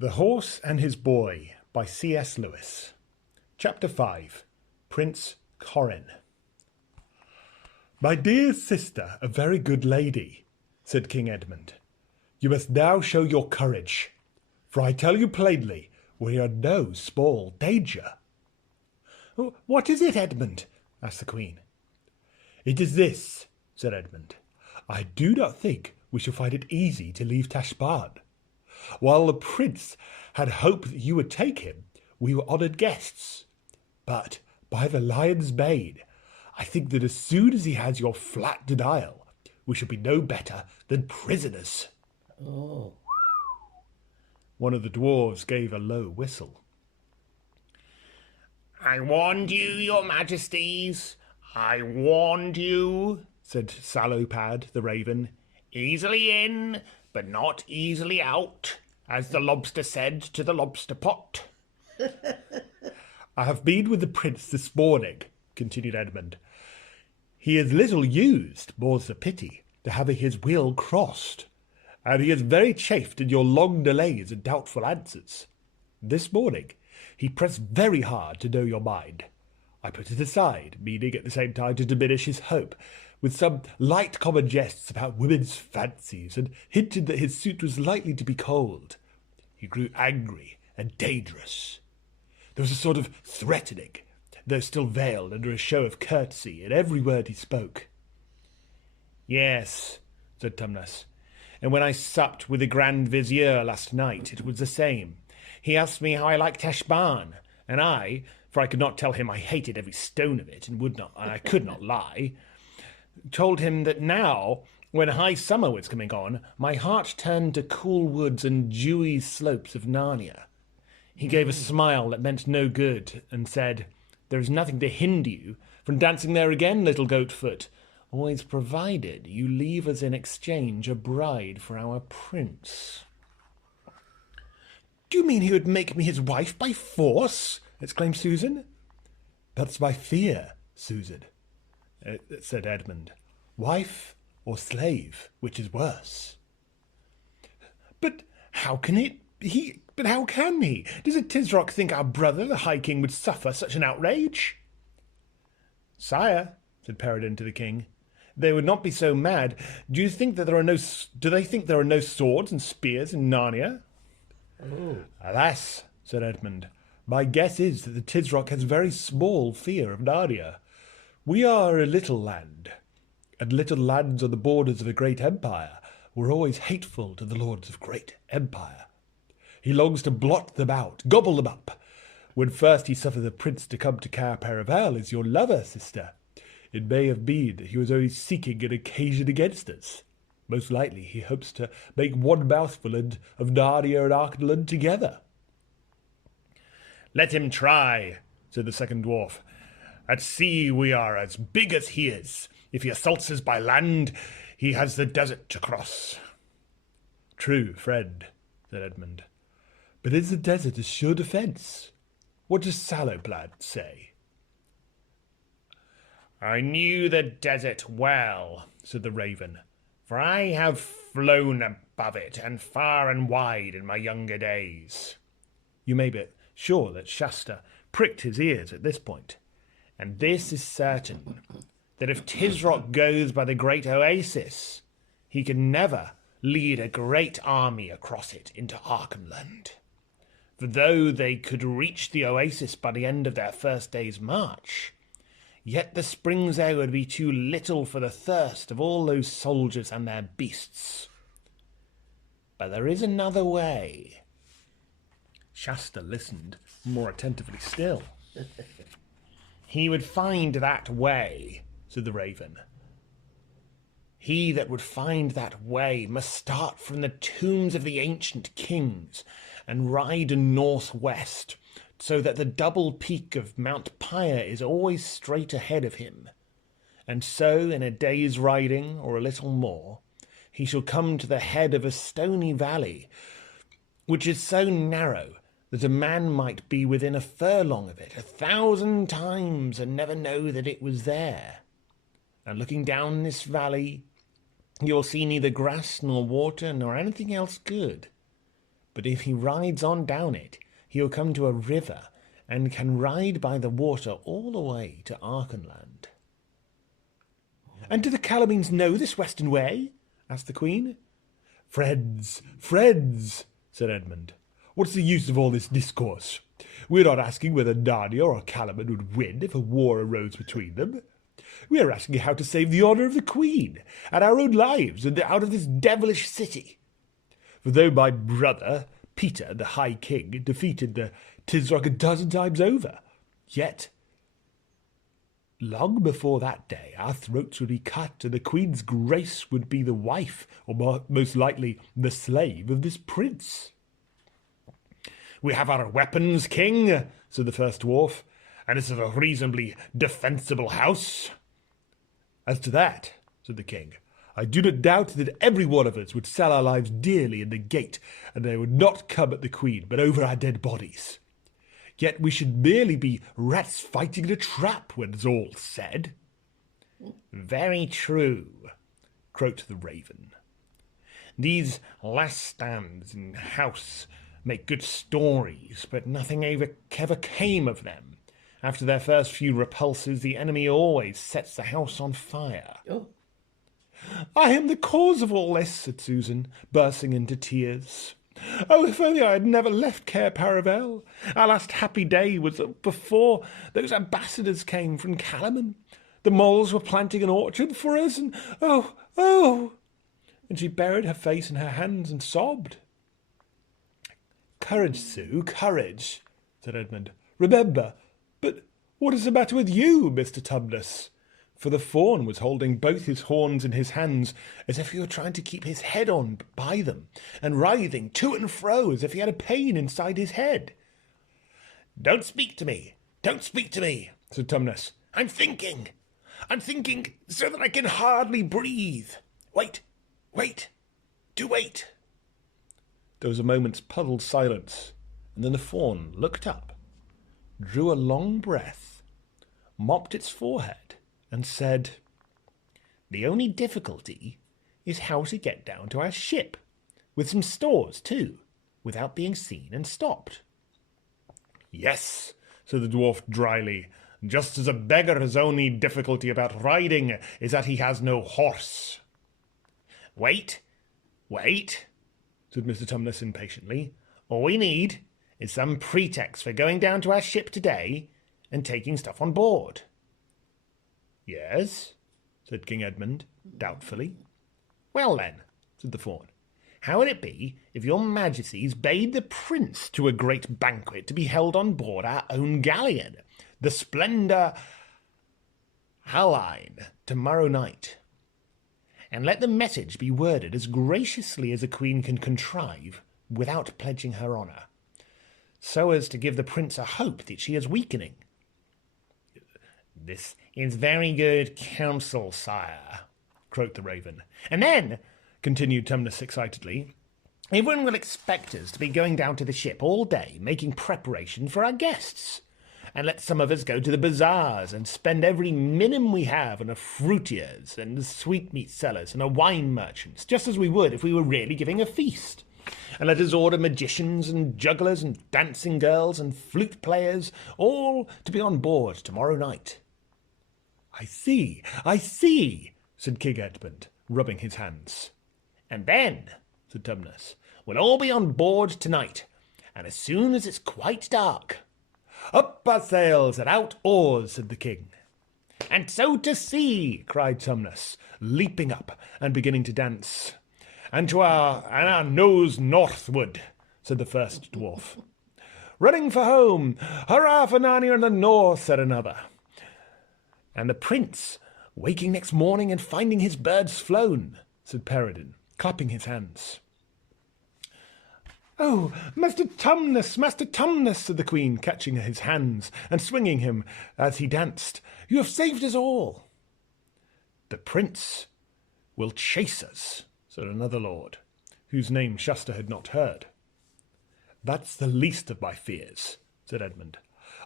The Horse and His Boy by C.S. Lewis. Chapter 5. Prince Corin. My dear sister, a very good lady, said King Edmund, you must now show your courage, for I tell you plainly, we are no small danger. What is it, Edmund? Asked the Queen. It is this, said Edmund. I do not think we shall find it easy to leave Tashbaan. While the prince had hoped that you would take him, we were honoured guests. But, by the lion's mane, I think that as soon as he has your flat denial, we shall be no better than prisoners. Oh. One of the dwarves gave a low whistle. I warned you, your majesties. I warned you, said Salopad the raven. Easily in, but not easily out, as the lobster said to the lobster pot. I have been with the prince this morning, continued Edmund. He is little used, more's the pity, to having his will crossed, and he is very chafed in your long delays and doubtful answers. This morning he pressed very hard to know your mind. I put it aside, meaning at the same time to diminish his hope, with some light common jests about women's fancies, and hinted that his suit was likely to be cold. He grew angry and dangerous. There was a sort of threatening, though still veiled under a show of courtesy, in every word he spoke. Yes, said Tumnus, and when I supped with the Grand Vizier last night, it was the same. He asked me how I liked Tashbaan, and I, for I could not tell him I hated every stone of it, and I could not lie, told him that now, when high summer was coming on, my heart turned to cool woods and dewy slopes of Narnia. He gave a smile that meant no good, and said, There is nothing to hinder you from dancing there again, little Goatfoot, always provided you leave us in exchange a bride for our prince. Do you mean he would make me his wife by force? Exclaimed Susan. That's my fear, Susan, said Edmund. Wife or slave, which is worse? But how can he? Does a Tisroc think our brother, the High King, would suffer such an outrage? Sire, said Peregrine to the king, they would not be so mad. Do they think there are no swords and spears in Narnia? Oh. Alas, said Edmund, my guess is that the Tisroc has very small fear of Narnia. We are a little land, and little lands on the borders of a great empire were always hateful to the lords of great empire. He longs to blot them out, gobble them up. When first he suffered the prince to come to Cair Paravel as your lover, sister, it may have been that he was only seeking an occasion against us. Most likely he hopes to make one mouthful of Narnia and Archenland together. Let him try, said the second dwarf. At sea we are as big as he is. If he assaults us by land, he has the desert to cross. True, friend, said Edmund. But is the desert a sure defence? What does Salopad say? I knew the desert well, said the raven, for I have flown above it and far and wide in my younger days. You may be sure that Shasta pricked his ears at this point. And this is certain, that if Tisroc goes by the great oasis, he can never lead a great army across it into Archenland. For though they could reach the oasis by the end of their first day's march, yet the springs there would be too little for the thirst of all those soldiers and their beasts. But there is another way. Shasta listened more attentively still. He would find that way, said the raven. He that would find that way must start from the tombs of the ancient kings and ride northwest, so that the double peak of Mount Pyre is always straight ahead of him. And so, in a day's riding, or a little more, he shall come to the head of a stony valley, which is so narrow that a man might be within a furlong of it 1,000 times and never know that it was there. And looking down this valley, you'll see neither grass nor water nor anything else good, but if he rides on down it, he'll come to a river and can ride by the water all the way to Archenland." "And do the Calamines know this western way?" asked the Queen. "Friends, friends," said Edmund. "What's the use of all this discourse? We're not asking whether Narnia or Calaman would win if a war arose between them. We are asking how to save the honour of the Queen and our own lives and out of this devilish city. For though my brother, Peter, the High King, defeated the Tisroc a dozen times over, yet long before that day our throats would be cut and the Queen's grace would be the wife, or most likely the slave, of this prince." "We have our weapons, King," said the first dwarf, "and this is a reasonably defensible house." "As to that," said the king, "I do not doubt that every one of us would sell our lives dearly in the gate, and they would not come at the Queen, but over our dead bodies. Yet we should merely be rats fighting in a trap, when it's all said." "Very true," croaked the raven. "These last stands in house make good stories, but nothing ever came of them. After their first few repulses, the enemy always sets the house on fire." Oh, "I am the cause of all this," said Susan, bursting into tears. "Oh, if only I had never left Cair Paravel! Our last happy day was before those ambassadors came from Calaman. The moles were planting an orchard for us, and oh!" And she buried her face in her hands and sobbed. "Courage, Sue, courage," said Edmund. "Remember, but what is the matter with you, Mr. Tumnus?" For the fawn was holding both his horns in his hands as if he were trying to keep his head on by them, and writhing to and fro as if he had a pain inside his head. Don't speak to me, said Tumnus. I'm thinking so that I can hardly breathe. Wait. Do wait. There was a moment's puzzled silence, and then the fawn looked up, drew a long breath, mopped its forehead, and said, The only difficulty is how to get down to our ship, with some stores too, without being seen and stopped. Yes, said the dwarf dryly, just as a beggar's only difficulty about riding is that he has no horse. Wait, said Mr. Tumnus impatiently. All we need is some pretext for going down to our ship today and taking stuff on board. Yes, said King Edmund, doubtfully. Well then, said the fawn, how would it be if your majesties bade the prince to a great banquet to be held on board our own galleon, the Splendor Haline, tomorrow night? And let the message be worded as graciously as a queen can contrive without pledging her honour, so as to give the prince a hope that she is weakening. This is very good counsel, sire, croaked the raven. And then, continued Tumnus excitedly, everyone will expect us to be going down to the ship all day, making preparation for our guests. And let some of us go to the bazaars and spend every minim we have on a fruitiers and sweetmeat sellers and a wine merchants, just as we would if we were really giving a feast. And let us order magicians and jugglers and dancing girls and flute players, all to be on board tomorrow night. I see, said King Edmund, rubbing his hands. And then, said Tumnus, we'll all be on board tonight, and as soon as it's quite dark. Up our sails and out oars, said the king. And so to sea, cried Tumnus, leaping up and beginning to dance. And our nose northward, said the first dwarf. Running for home, hurrah for Narnia in the north, said another. And the prince, waking next morning and finding his birds flown, said Peregrine, clapping his hands. Oh, Master Tumnus, said the queen, catching his hands and swinging him as he danced. You have saved us all. The prince will chase us, said another lord, whose name Shasta had not heard. That's the least of my fears, said Edmund.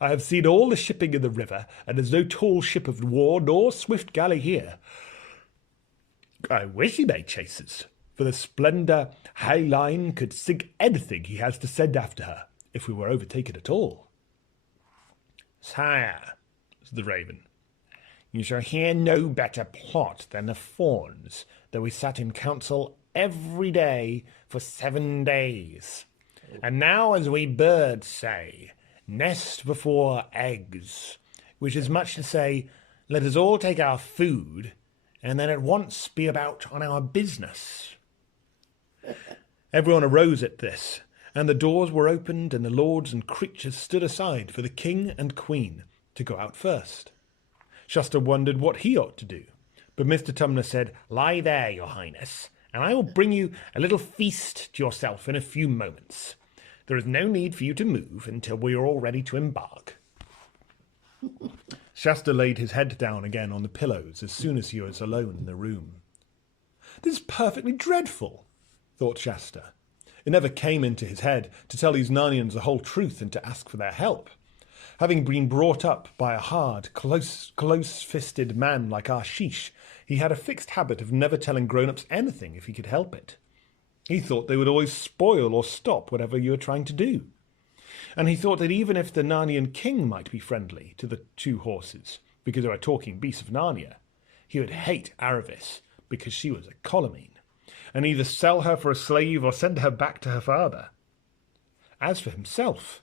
I have seen all the shipping in the river, and there's no tall ship of war nor swift galley here. I wish he may chase us, for the splendour Hyaline could sink anything he has to send after her, if we were overtaken at all. Sire, said the raven, you shall hear no better plot than the fawns, though we sat in council every day for 7 days. And now, as we birds say, nest before eggs, which is much to say, let us all take our food, and then at once be about on our business. Everyone arose at this, and the doors were opened, and the lords and creatures stood aside for the king and queen to go out first. Shasta wondered what he ought to do, but Mr. Tumnus said, "Lie there, your highness, and I will bring you a little feast to yourself in a few moments. There is no need for you to move until we are all ready to embark." Shasta laid his head down again on the pillows as soon as he was alone in the room. "This is perfectly dreadful," thought Shasta. It never came into his head to tell these Narnians the whole truth and to ask for their help. Having been brought up by a hard, close-fisted man like Arshish, he had a fixed habit of never telling grown-ups anything if he could help it. He thought they would always spoil or stop whatever you were trying to do. And he thought that even if the Narnian king might be friendly to the two horses, because they were talking beasts of Narnia, he would hate Aravis because she was a Colomene, and either sell her for a slave or send her back to her father. As for himself,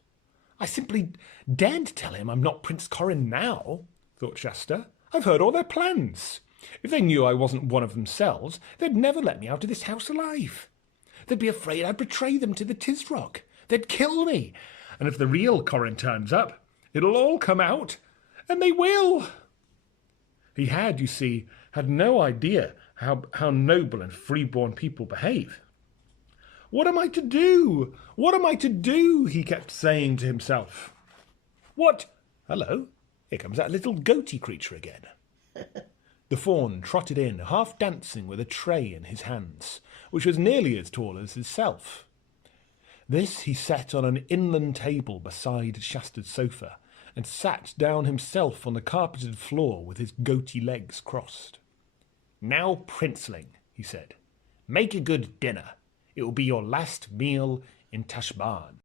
I simply daren't tell him I'm not Prince Corin now, thought Shasta. I've heard all their plans. If they knew I wasn't one of themselves, they'd never let me out of this house alive. They'd be afraid I'd betray them to the Tisroc. They'd kill me. And if the real Corin turns up, it'll all come out, and they will. He had, you see, had no idea how noble and free-born people behave. What am I to do? What am I to do? He kept saying to himself. What? Hello, here comes that little goaty creature again. The fawn trotted in, half dancing with a tray in his hands, which was nearly as tall as himself. This he set on an inland table beside Shasta's sofa, and sat down himself on the carpeted floor with his goaty legs crossed. "Now, princeling," he said, "make a good dinner. It will be your last meal in Tashbaan."